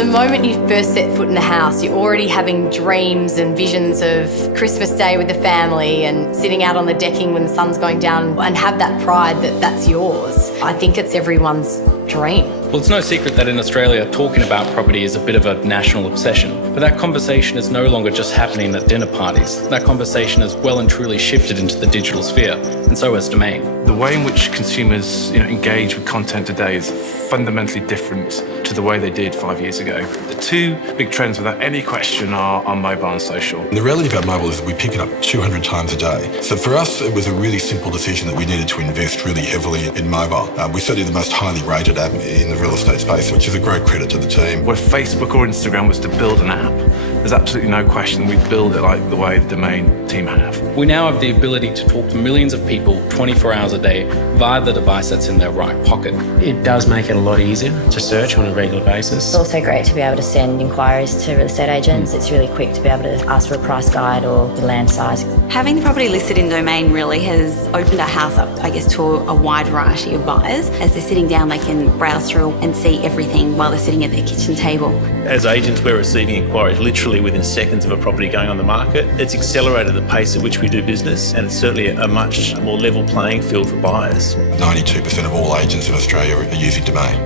the moment you first set foot in the house, you're already having dreams and visions of Christmas Day with the family and sitting out on the decking when the sun's going down and have that pride that that's yours. I think it's everyone's dream. Well, it's no secret that in Australia, talking about property is a bit of a national obsession. But that conversation is no longer just happening at dinner parties. That conversation has well and truly shifted into the digital sphere, and so has Domain. The way in which consumers engage with content today is fundamentally different to the way they did 5 years ago. The two big trends, without any question, are mobile and social. The reality about mobile is that we pick it up 200 times a day. So for us, it was a really simple decision that we needed to invest really heavily in mobile. We're certainly the most highly rated app in the real estate space, which is a great credit to the team. Where Facebook or Instagram was to build an app, there's absolutely no question we build it like the way the Domain team have. We now have the ability to talk to millions of people 24 hours a day via the device that's in their right pocket. It does make it a lot easier to search on a regular basis. It's also great to be able to send inquiries to real estate agents. It's really quick to be able to ask for a price guide or the land size. Having the property listed in Domain really has opened our house up, to a wide variety of buyers. As they're sitting down, they can browse through and see everything while they're sitting at their kitchen table. As agents, we're receiving inquiries literally within seconds of a property going on the market. It's accelerated the pace at which we do business, and it's certainly a much more level playing field for buyers. 92% of all agents in Australia are using Domain.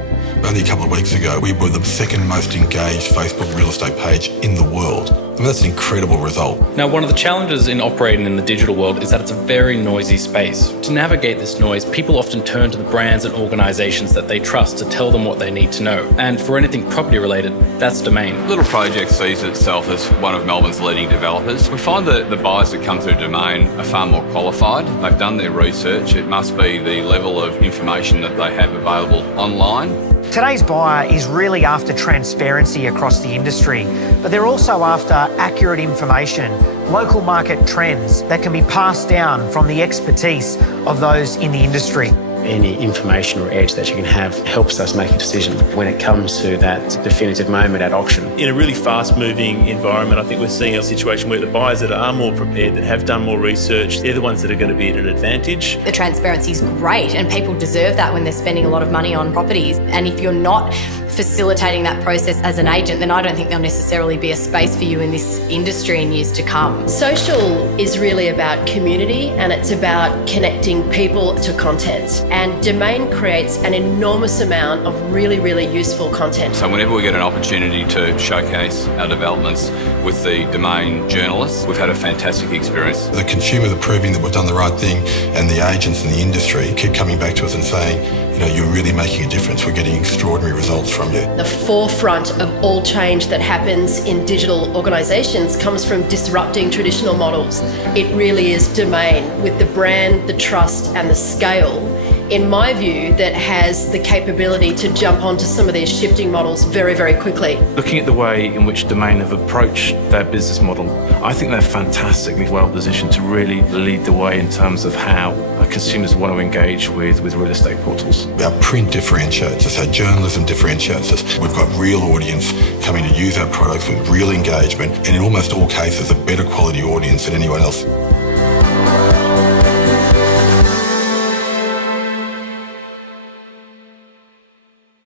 Only a couple of weeks ago, we were the second most engaged Facebook real estate page in the world. I mean, that's an incredible result. Now, one of the challenges in operating in the digital world is that it's a very noisy space. To navigate this noise, people often turn to the brands and organisations that they trust to tell them what they need to know. And for anything property related, that's Domain. Little Project sees itself as one of Melbourne's leading developers. We find that the buyers that come through Domain are far more qualified. They've done their research. It must be the level of information that they have available online. Today's buyer is really after transparency across the industry, but they're also after accurate information, local market trends that can be passed down from the expertise of those in the industry. Any information or edge that you can have helps us make a decision when it comes to that definitive moment at auction. In a really fast-moving environment, I think we're seeing a situation where the buyers that are more prepared, that have done more research, they're the ones that are going to be at an advantage. The transparency is great, and people deserve that when they're spending a lot of money on properties. And if you're not facilitating that process as an agent, then I don't think there'll necessarily be a space for you in this industry in years to come. Social is really about community, and it's about connecting people to content. And Domain creates an enormous amount of really, really useful content. So whenever we get an opportunity to showcase our developments with the Domain journalists, we've had a fantastic experience. The consumers are proving that we've done the right thing, and the agents in the industry keep coming back to us and saying, you're really making a difference. We're getting extraordinary results from you. The forefront of all change that happens in digital organisations comes from disrupting traditional models. It really is Domain with the brand, the trust and the scale, in my view, that has the capability to jump onto some of these shifting models very, very quickly. Looking at the way in which Domain have approached their business model, I think they're fantastically well positioned to really lead the way in terms of how consumers want to engage with real estate portals. Our print differentiates us, our journalism differentiates us. We've got real audience coming to use our products with real engagement, and in almost all cases, a better quality audience than anyone else.